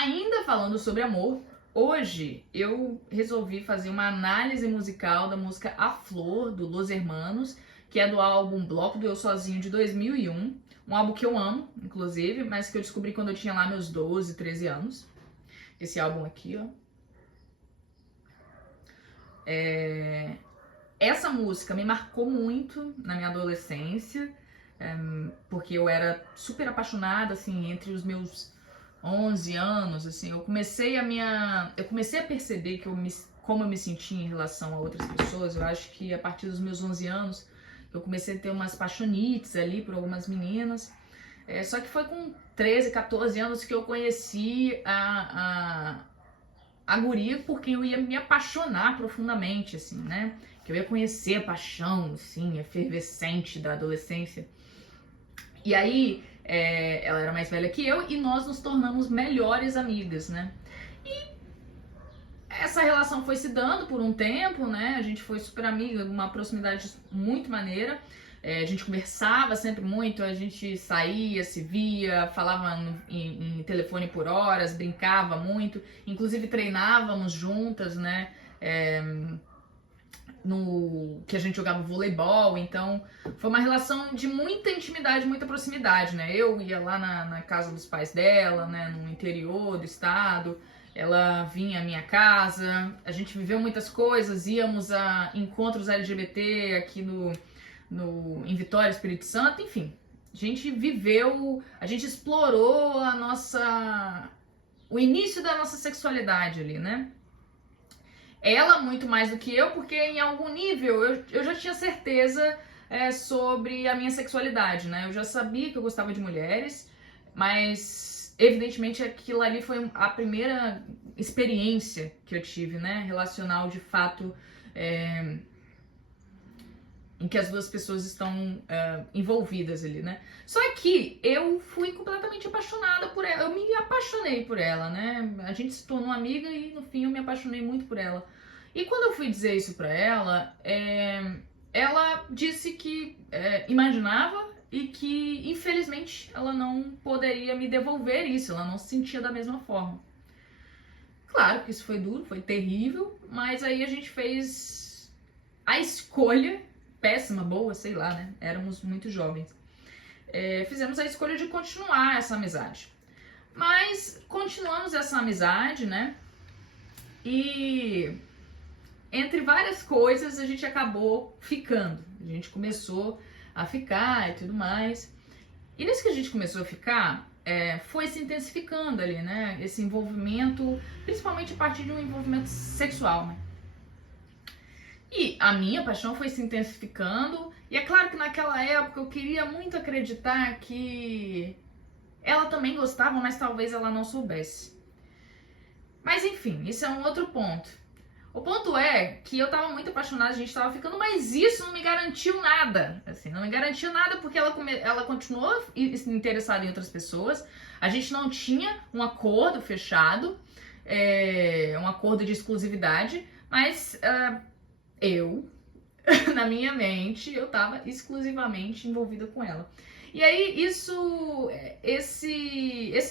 Ainda falando sobre amor, hoje eu resolvi fazer uma análise musical da música A Flor, do Los Hermanos, que é do álbum Bloco do Eu Sozinho, de 2001. Um álbum que eu amo, inclusive, mas que eu descobri quando eu tinha lá meus 12, 13 anos. Esse álbum aqui, ó. Essa música me marcou muito na minha adolescência, porque eu era super apaixonada, assim, entre os meus 11 anos, assim, eu comecei a perceber como eu me sentia em relação a outras pessoas. Eu acho que a partir dos meus 11 anos eu comecei a ter umas paixonites ali por algumas meninas. Só que foi com 13, 14 anos que eu conheci a guria por quem eu ia me apaixonar profundamente, assim, né? Que eu ia conhecer a paixão, assim, efervescente da adolescência. E aí, ela era mais velha que eu e nós nos tornamos melhores amigas, né? E essa relação foi se dando por um tempo, né? A gente foi super amiga, uma proximidade muito maneira. A gente conversava sempre muito, a gente saía, se via, falava em telefone por horas, brincava muito, inclusive treinávamos juntas, né? Que a gente jogava voleibol, então foi uma relação de muita intimidade, muita proximidade, né? Eu ia lá na casa dos pais dela, né, no interior do estado, ela vinha à minha casa, a gente viveu muitas coisas, íamos a encontros LGBT aqui em Vitória, Espírito Santo, enfim. A gente explorou o início da nossa sexualidade ali, né? Ela muito mais do que eu, porque em algum nível eu já tinha certeza sobre a minha sexualidade, né? Eu já sabia que eu gostava de mulheres, mas evidentemente aquilo ali foi a primeira experiência que eu tive, né? Relacional de fato, em que as duas pessoas estão envolvidas ali, né? Só que eu fui completamente apaixonada por ela, eu me apaixonei por ela, né? A gente se tornou amiga e no fim eu me apaixonei muito por ela. E quando eu fui dizer isso pra ela, ela disse que imaginava e que infelizmente ela não poderia me devolver isso, ela não se sentia da mesma forma. Claro que isso foi duro, foi terrível, mas aí a gente fez a escolha, péssima, boa, sei lá, né? Éramos muito jovens. Fizemos a escolha de continuar essa amizade. Mas continuamos essa amizade, né? E entre várias coisas a gente acabou ficando. A gente começou a ficar e tudo mais. E nisso que a gente começou a ficar, foi se intensificando ali, né? Esse envolvimento, principalmente a partir de um envolvimento sexual, né? E a minha paixão foi se intensificando, e é claro que naquela época eu queria muito acreditar que ela também gostava, mas talvez ela não soubesse. Mas enfim, isso é um outro ponto. O ponto é que eu tava muito apaixonada, a gente tava ficando, mas isso não me garantiu nada. Assim, não me garantiu nada porque ela continuou interessada em outras pessoas, a gente não tinha um acordo fechado, um acordo de exclusividade, mas na minha mente, eu tava exclusivamente envolvida com ela. E aí, esse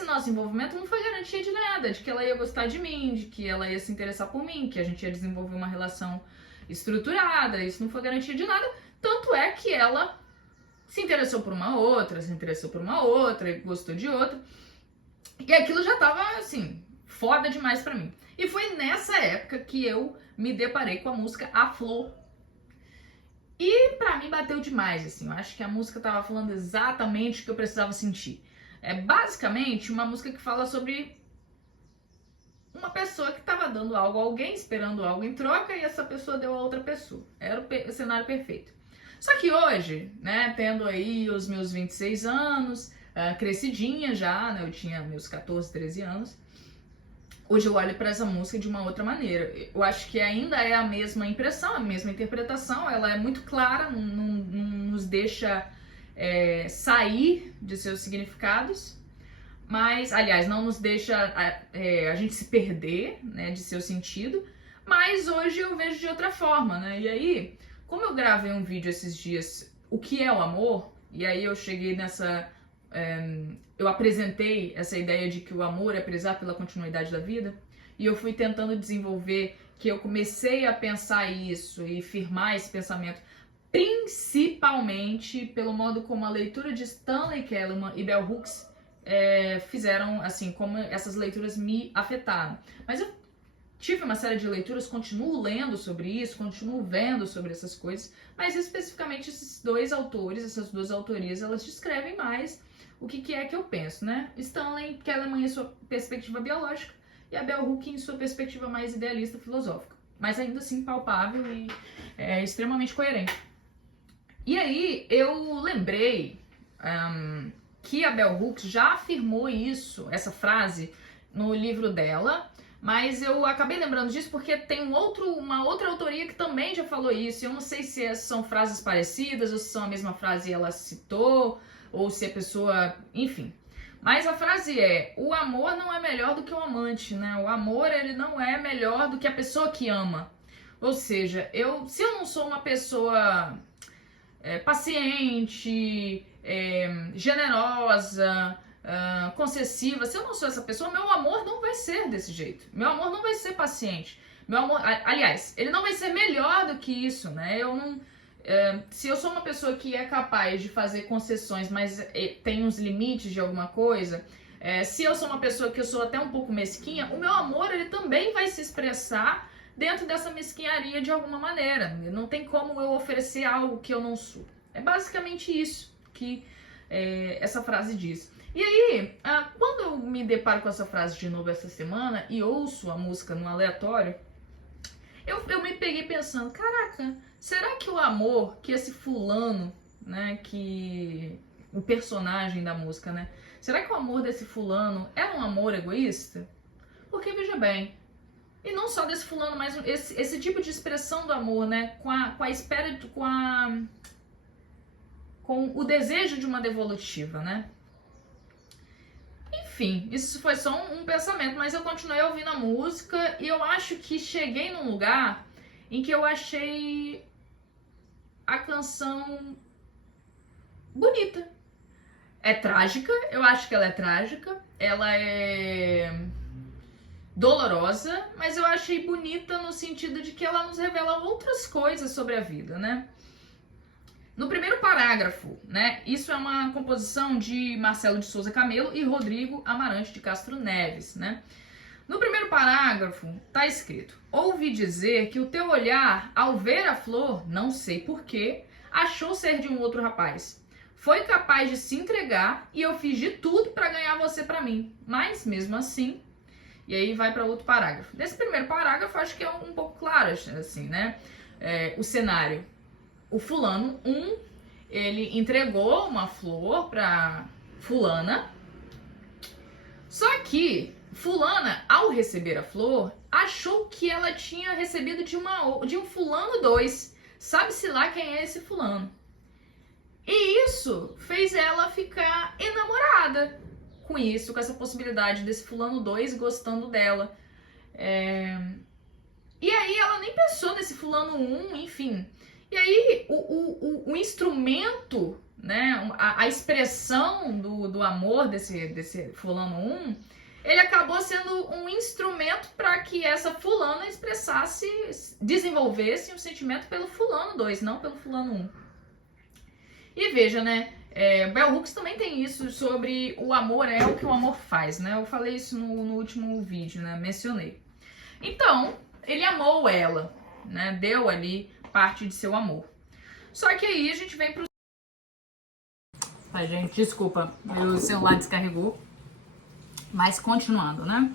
nosso envolvimento não foi garantia de nada, de que ela ia gostar de mim, de que ela ia se interessar por mim, que a gente ia desenvolver uma relação estruturada, isso não foi garantia de nada. Tanto é que ela se interessou por uma outra, e gostou de outra. E aquilo já tava, assim, foda demais pra mim. E foi nessa época que eu me deparei com a música A Flor. E pra mim bateu demais, assim, eu acho que a música tava falando exatamente o que eu precisava sentir. É basicamente uma música que fala sobre uma pessoa que tava dando algo a alguém, esperando algo em troca, e essa pessoa deu a outra pessoa. Era o cenário perfeito. Só que hoje, né, tendo aí os meus 26 anos, crescidinha já, né, eu tinha meus 14, 13 anos, hoje eu olho para essa música de uma outra maneira. Eu acho que ainda é a mesma impressão, a mesma interpretação, ela é muito clara, não nos deixa sair de seus significados, mas, aliás, não nos deixa a gente se perder, né, de seu sentido, mas hoje eu vejo de outra forma, né? E aí, como eu gravei um vídeo esses dias, o que é o amor? E aí eu cheguei eu apresentei essa ideia de que o amor é prezar pela continuidade da vida, e eu fui tentando desenvolver, que eu comecei a pensar isso e firmar esse pensamento, principalmente pelo modo como a leitura de Stanley Kellerman e Bell Hooks fizeram, assim, como essas leituras me afetaram. Mas eu tive uma série de leituras, continuo lendo sobre isso, continuo vendo sobre essas coisas, mas especificamente esses dois autores, essas duas autorias, elas descrevem mais o que é que eu penso, né? Stanley Kellerman em sua perspectiva biológica e a Bell Hooks em sua perspectiva mais idealista filosófica, mas ainda assim palpável e extremamente coerente. E aí eu lembrei que a Bell Hooks já afirmou isso, essa frase, no livro dela, mas eu acabei lembrando disso porque tem uma outra autoria que também já falou isso. Eu não sei se são frases parecidas ou se são a mesma frase e ela citou, ou se a pessoa... Enfim. Mas a frase é: o amor não é melhor do que o amante, né? O amor, ele não é melhor do que a pessoa que ama. Ou seja, se eu não sou uma pessoa paciente, generosa, concessiva, se eu não sou essa pessoa, meu amor não vai ser desse jeito. Meu amor não vai ser paciente. Meu amor, aliás, ele não vai ser melhor do que isso, né? Se eu sou uma pessoa que é capaz de fazer concessões, mas tem uns limites de alguma coisa, se eu sou uma pessoa que eu sou até um pouco mesquinha, o meu amor, ele também vai se expressar dentro dessa mesquinharia de alguma maneira. Não tem como eu oferecer algo que eu não sou. É basicamente isso que essa frase diz. E aí, quando eu me deparo com essa frase de novo essa semana e ouço a música no aleatório, eu me peguei pensando, caraca, será que o amor que esse fulano, né, que o personagem da música, né, será que o amor desse fulano é um amor egoísta? Porque, veja bem, e não só desse fulano, mas esse tipo de expressão do amor, né, com a espera, com o desejo de uma devolutiva, né? Enfim, isso foi só um pensamento, mas eu continuei ouvindo a música e eu acho que cheguei num lugar em que eu achei a canção bonita. É trágica, eu acho que ela é trágica, ela é dolorosa, mas eu achei bonita no sentido de que ela nos revela outras coisas sobre a vida, né? No primeiro parágrafo, né, isso é uma composição de Marcelo de Souza Camelo e Rodrigo Amarante de Castro Neves, né? No primeiro parágrafo tá escrito: ouvi dizer que o teu olhar, ao ver a flor, não sei porquê, achou ser de um outro rapaz. Foi capaz de se entregar e eu fiz de tudo para ganhar você para mim, mas mesmo assim... E aí vai para outro parágrafo. Nesse primeiro parágrafo acho que é um pouco claro, assim, né? O cenário. O fulano, ele entregou uma flor pra fulana, só que fulana, ao receber a flor, achou que ela tinha recebido de um fulano 2. Sabe-se lá quem é esse fulano. E isso fez ela ficar enamorada com isso, com essa possibilidade desse fulano 2 gostando dela. E aí ela nem pensou nesse fulano 1, enfim... E aí, o instrumento, né, a expressão do amor desse fulano 1, ele acabou sendo um instrumento para que essa fulana desenvolvesse um sentimento pelo fulano 2, não pelo fulano 1. E veja, né, Bell Hooks também tem isso sobre o amor é o que o amor faz, né? Eu falei isso no último vídeo, né, mencionei. Então, ele amou ela, né, deu ali parte de seu amor. Só que aí a gente vem pro... Ai, gente, desculpa, meu celular descarregou. Mas continuando, né?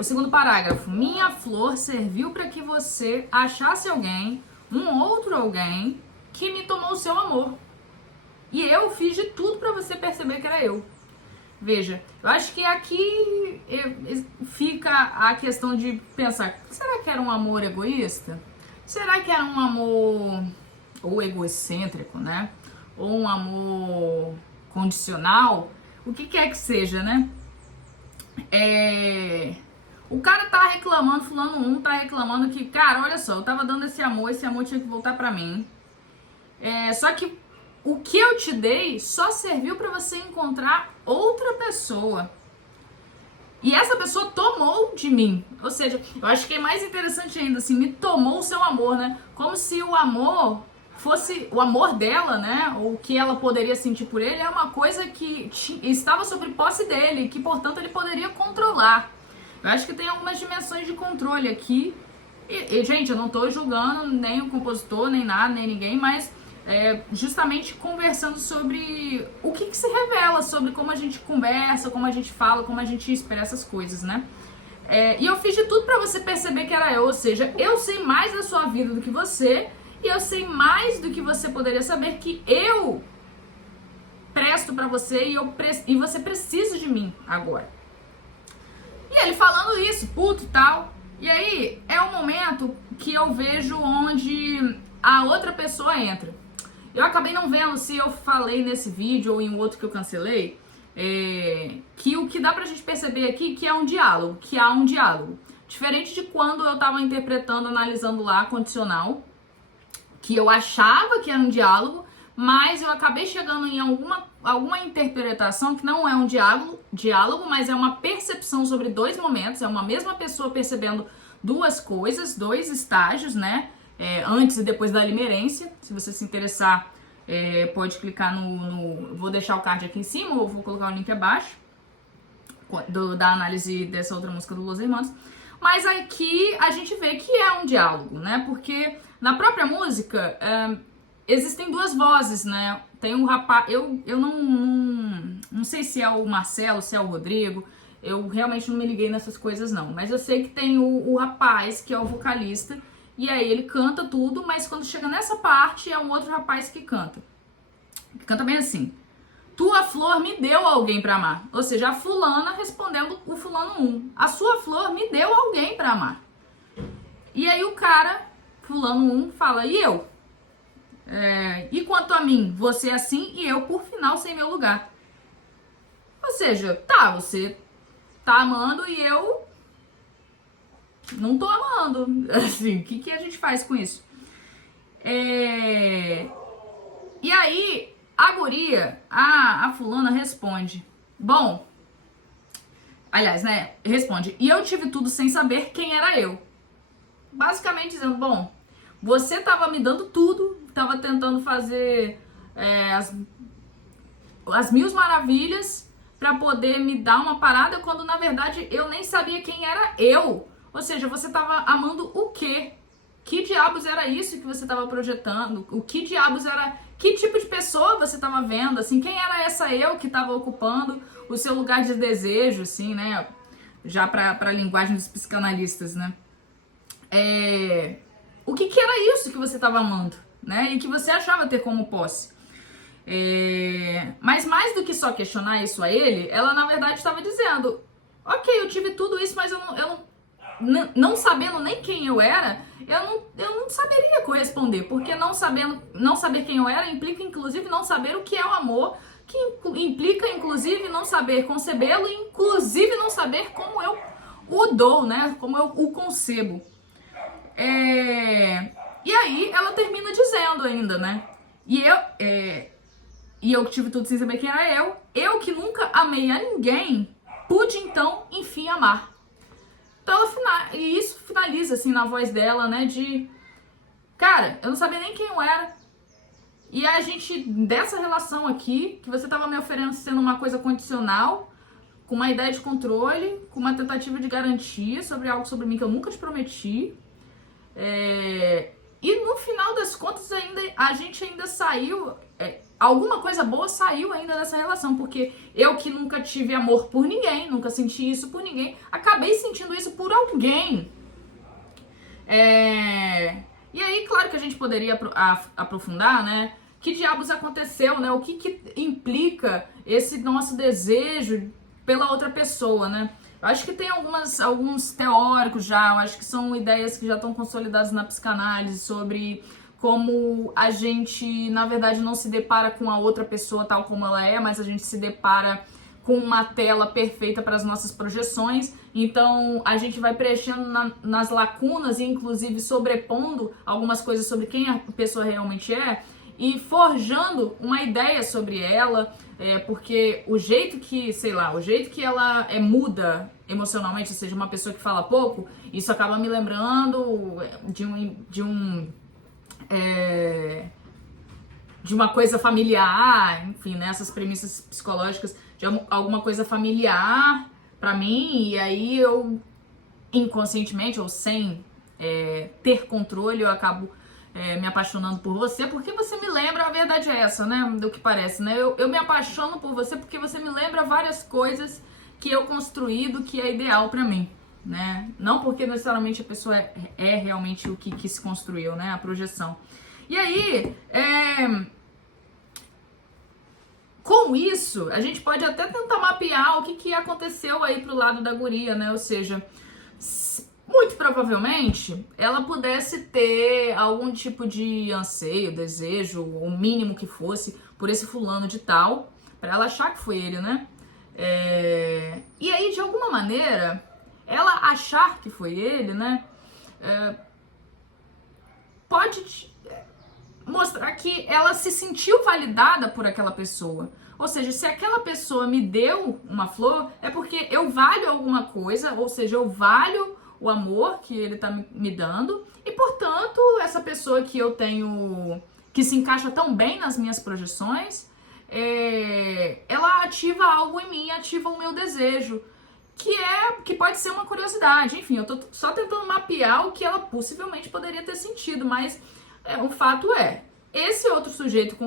O segundo parágrafo. Minha flor serviu para que você achasse alguém, um outro alguém, que me tomou o seu amor. E eu fiz de tudo para você perceber que era eu. Veja, eu acho que aqui fica a questão de pensar, será que era um amor egoísta? Será que era um amor ou egocêntrico, né? Ou um amor condicional? O que quer que seja, né? O cara tá reclamando, fulano 1 tá reclamando que, cara, olha só, eu tava dando esse amor tinha que voltar pra mim. Só que o que eu te dei só serviu para você encontrar outra pessoa. E essa pessoa tomou de mim. Ou seja, eu acho que é mais interessante ainda, assim, me tomou o seu amor, né? Como se o amor fosse o amor dela, né? Ou o que ela poderia sentir por ele é uma coisa que estava sob posse dele, que portanto ele poderia controlar. Eu acho que tem algumas dimensões de controle aqui. E gente, eu não tô julgando nem o compositor, nem nada, nem ninguém, mas justamente conversando sobre o que se revela, sobre como a gente conversa, como a gente fala, como a gente expressa as coisas, né? E eu fiz de tudo pra você perceber que era eu, ou seja, eu sei mais da sua vida do que você, e eu sei mais do que você poderia saber, que eu presto pra você e você precisa de mim agora. E ele falando isso, puto e tal. E aí é o momento que eu vejo onde a outra pessoa entra. Eu acabei não vendo se eu falei nesse vídeo ou em um outro que eu cancelei, que o que dá pra gente perceber aqui que é um diálogo, que há um diálogo. Diferente de quando eu tava interpretando, analisando lá a condicional, que eu achava que era um diálogo, mas eu acabei chegando em alguma interpretação que não é um diálogo, mas é uma percepção sobre dois momentos, é uma mesma pessoa percebendo duas coisas, dois estágios, né? Antes e depois da limerência. Se você se interessar, pode clicar vou deixar o card aqui em cima ou vou colocar o link abaixo da análise dessa outra música do Los Hermanos. Mas aqui a gente vê que é um diálogo, né? Porque na própria música existem duas vozes, né? Tem um rapaz, eu não sei se é o Marcelo, se é o Rodrigo, eu realmente não me liguei nessas coisas não, mas eu sei que tem o rapaz que é o vocalista, e aí ele canta tudo, mas quando chega nessa parte é um outro rapaz que canta bem assim: tua flor me deu alguém pra amar. Ou seja, a fulana respondendo o fulano 1. A sua flor me deu alguém pra amar. E aí o cara, fulano 1, fala: e eu? E quanto a mim, você assim e eu, por final, sem meu lugar. Ou seja, você tá amando e eu não tô amando. Assim, o que a gente faz com isso? E aí, a guria, a fulana responde: bom, aliás, né, responde: e eu tive tudo sem saber quem era eu. Basicamente dizendo: bom, você tava me dando tudo, tava tentando fazer as mil maravilhas pra poder me dar uma parada, quando na verdade eu nem sabia quem era eu. Ou seja, você tava amando o quê? Que diabos era isso que você tava projetando? O que diabos era... Que tipo de pessoa você tava vendo? Assim, quem era essa eu que tava ocupando o seu lugar de desejo, assim, né? Já pra linguagem dos psicanalistas, né? O que era isso que você tava amando, né? E que você achava ter como posse. Mas mais do que só questionar isso a ele, ela na verdade estava dizendo: ok, eu tive tudo isso, mas eu não sabendo nem quem eu era, eu não saberia corresponder, porque não saber quem eu era implica inclusive não saber o que é o amor, que implica inclusive não saber concebê-lo, inclusive não saber como eu o dou, né? Como eu o concebo. E aí ela termina dizendo ainda, né? E eu que tive tudo sem saber quem era eu que nunca amei a ninguém, pude então, enfim, amar. Então e isso finaliza assim na voz dela, né? De cara, eu não sabia nem quem eu era. E a gente, dessa relação aqui, que você tava me oferecendo uma coisa condicional, com uma ideia de controle, com uma tentativa de garantia sobre algo sobre mim que eu nunca te prometi. E no final das contas a gente ainda saiu, alguma coisa boa saiu ainda dessa relação, porque eu que nunca tive amor por ninguém, nunca senti isso por ninguém, acabei sentindo isso por alguém. E aí, claro que a gente poderia aprofundar, né? Que diabos aconteceu, né? O que implica esse nosso desejo pela outra pessoa, né? Eu acho que tem alguns teóricos já, eu acho que são ideias que já estão consolidadas na psicanálise sobre como a gente, na verdade, não se depara com a outra pessoa tal como ela é, mas a gente se depara com uma tela perfeita para as nossas projeções. Então, a gente vai preenchendo nas lacunas e, inclusive, sobrepondo algumas coisas sobre quem a pessoa realmente é. e forjando uma ideia sobre ela, porque o jeito que, sei lá, o jeito que ela é muda emocionalmente, ou seja, uma pessoa que fala pouco, isso acaba me lembrando de uma coisa familiar, enfim, né, essas premissas psicológicas de alguma coisa familiar pra mim, e aí eu inconscientemente ou sem ter controle, eu acabo me apaixonando por você, porque você me lembra, a verdade é essa, né, do que parece, né, eu me apaixono por você porque você me lembra várias coisas que eu construí do que é ideal pra mim, né, não porque necessariamente a pessoa é realmente o que se construiu, né, a projeção. E aí, com isso, a gente pode até tentar mapear o que aconteceu aí pro lado da guria, né, ou seja, muito provavelmente ela pudesse ter algum tipo de anseio, desejo, o mínimo que fosse, por esse fulano de tal, pra ela achar que foi ele, né? E aí, de alguma maneira, ela achar que foi ele, né? Pode mostrar que ela se sentiu validada por aquela pessoa. Ou seja, se aquela pessoa me deu uma flor, é porque eu valho alguma coisa, ou seja, eu valho o amor que ele tá me dando, e portanto, essa pessoa que eu tenho, que se encaixa tão bem nas minhas projeções, ela ativa algo em mim, ativa o meu desejo, que pode ser uma curiosidade. Enfim, eu tô só tentando mapear o que ela possivelmente poderia ter sentido, mas o fato é, esse outro sujeito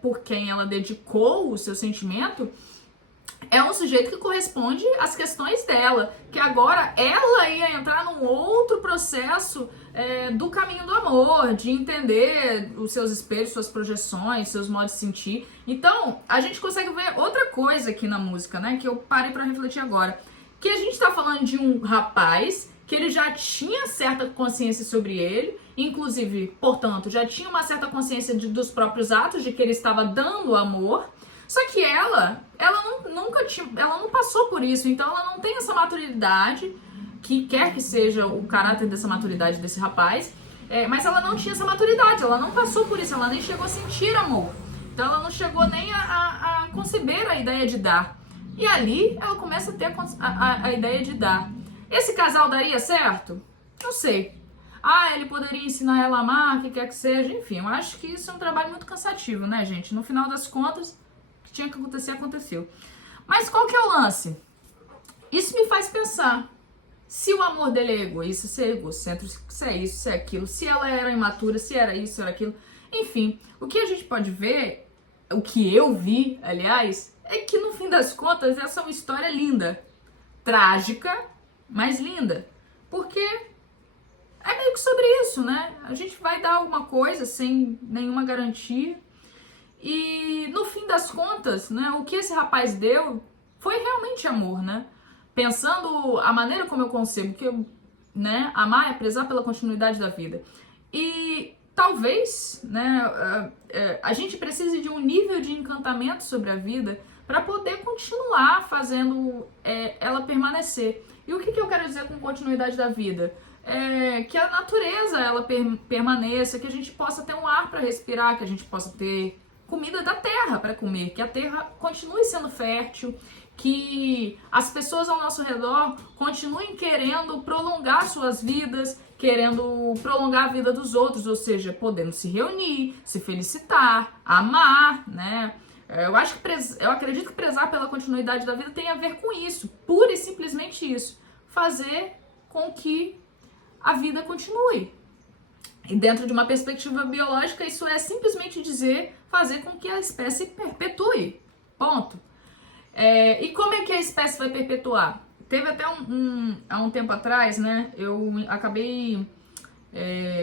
por quem ela dedicou o seu sentimento é um sujeito que corresponde às questões dela, que agora ela ia entrar num outro processo do caminho do amor, de entender os seus espelhos, suas projeções, seus modos de sentir. Então, a gente consegue ver outra coisa aqui na música, né, que eu parei pra refletir agora, que a gente tá falando de um rapaz que ele já tinha certa consciência sobre ele, inclusive, portanto, já tinha uma certa consciência dos próprios atos, de que ele estava dando amor. Só que ela não passou por isso, então ela não tem essa maturidade, que quer que seja o caráter dessa maturidade desse rapaz, mas ela não tinha essa maturidade, ela não passou por isso, ela nem chegou a sentir amor. Então ela não chegou nem a conceber a ideia de dar. E ali ela começa a ter a ideia de dar. Esse casal daria certo? Não sei. Ele poderia ensinar ela a amar, o que quer que seja, enfim, eu acho que isso é um trabalho muito cansativo, né, gente? No final das contas, que tinha que acontecer, aconteceu. Mas qual que é o lance? Isso me faz pensar. Se o amor dele é egoísta, se é egocêntrico, se é isso, se é aquilo, se ela era imatura, se era isso, se era aquilo. Enfim, o que a gente pode ver, o que eu vi, aliás, é que no fim das contas essa é uma história linda. Trágica, mas linda. Porque é meio que sobre isso, né? A gente vai dar alguma coisa sem nenhuma garantia. E no fim das contas, né, o que esse rapaz deu foi realmente amor, né? Pensando a maneira como eu concebo, que né, amar é prezar pela continuidade da vida. E talvez, né, a gente precise de um nível de encantamento sobre a vida para poder continuar fazendo ela permanecer. E o que eu quero dizer com continuidade da vida? Que a natureza ela permaneça, que a gente possa ter um ar para respirar, que a gente possa ter comida da terra para comer, que a terra continue sendo fértil, que as pessoas ao nosso redor continuem querendo prolongar suas vidas, querendo prolongar a vida dos outros, ou seja, podendo se reunir, se felicitar, amar, né? Eu acredito que prezar pela continuidade da vida tem a ver com isso, pura e simplesmente isso, fazer com que a vida continue. E dentro de uma perspectiva biológica, isso é simplesmente dizer, fazer com que a espécie perpetue. Ponto. E como é que a espécie vai perpetuar? Teve até há um tempo atrás, né, eu acabei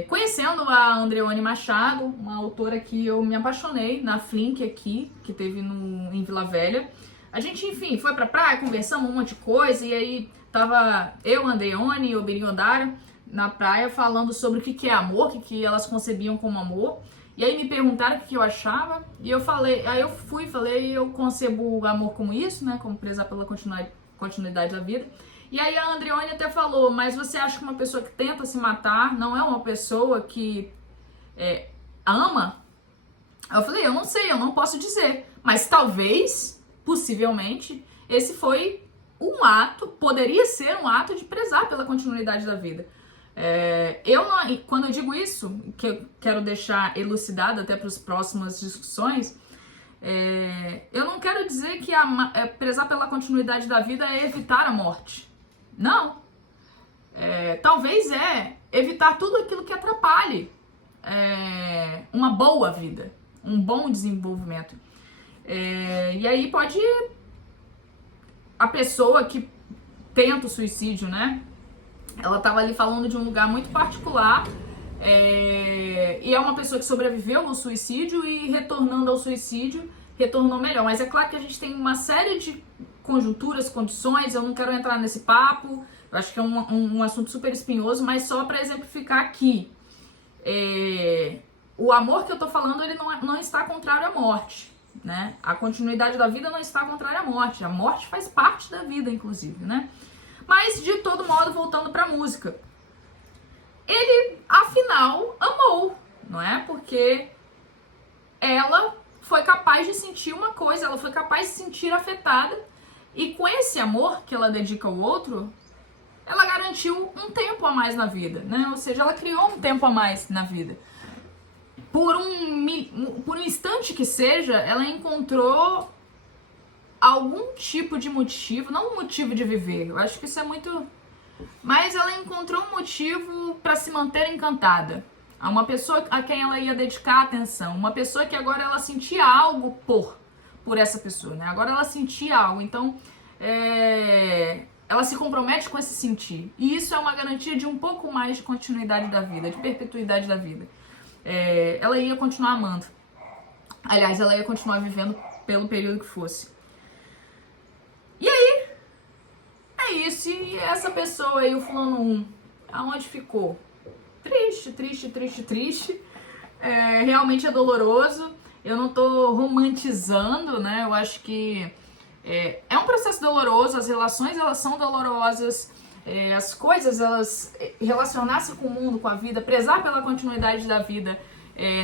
conhecendo a Andreone Machado, uma autora que eu me apaixonei na Flink aqui, que teve em Vila Velha. A gente, enfim, foi pra praia, conversamos um monte de coisa, e aí tava eu, Andreone e o Birinho Odara na praia falando sobre o que é amor, o que elas concebiam como amor. E aí me perguntaram o que eu achava, e eu falei, eu concebo o amor como isso, né, como prezar pela continuidade da vida. E aí a Andreone até falou, mas você acha que uma pessoa que tenta se matar não é uma pessoa que ama? Eu falei, eu não sei, eu não posso dizer. Mas talvez, possivelmente, esse foi um ato, poderia ser um ato de prezar pela continuidade da vida. Quando eu digo isso, que eu quero deixar elucidado até para as próximas discussões, eu não quero dizer que prezar pela continuidade da vida é evitar a morte. Não. Talvez evitar tudo aquilo que atrapalhe uma boa vida, um bom desenvolvimento. E aí pode a pessoa que tenta o suicídio, né? Ela tava ali falando de um lugar muito particular e é uma pessoa que sobreviveu no suicídio e retornando ao suicídio, retornou melhor. Mas é claro que a gente tem uma série de conjunturas, condições, eu não quero entrar nesse papo, eu acho que é um assunto super espinhoso, mas só para exemplificar aqui. O amor que eu tô falando, ele não está contrário à morte, né? A continuidade da vida não está contrária à morte. A morte faz parte da vida, inclusive, né? Mas, de todo modo, voltando pra música. Ele, afinal, amou, não é? Porque ela foi capaz de sentir uma coisa, ela foi capaz de se sentir afetada. E com esse amor que ela dedica ao outro, ela garantiu um tempo a mais na vida, né? Ou seja, ela criou um tempo a mais na vida. Por um instante que seja, ela encontrou algum tipo de motivo, não um motivo de viver, eu acho que isso é muito... Mas ela encontrou um motivo para se manter encantada. A uma pessoa a quem ela ia dedicar atenção, uma pessoa que agora ela sentia algo por essa pessoa, né? Agora ela sentia algo, então ela se compromete com esse sentir. E isso é uma garantia de um pouco mais de continuidade da vida, de perpetuidade da vida. Ela ia continuar amando. Aliás, ela ia continuar vivendo pelo período que fosse. E aí, é isso. E essa pessoa aí, o fulano 1, aonde ficou? Triste, triste, triste, triste. Realmente é doloroso. Eu não tô romantizando, né? Eu acho que é um processo doloroso. As relações, elas são dolorosas. As coisas, elas relacionar-se com o mundo, com a vida, prezar pela continuidade da vida,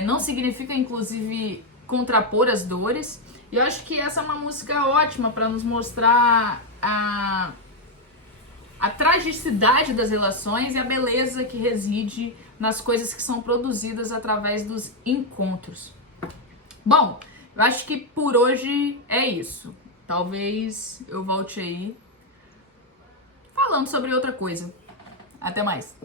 não significa, inclusive, contrapor as dores. E eu acho que essa é uma música ótima para nos mostrar a tragicidade das relações e a beleza que reside nas coisas que são produzidas através dos encontros. Bom, eu acho que por hoje é isso. Talvez eu volte aí falando sobre outra coisa. Até mais.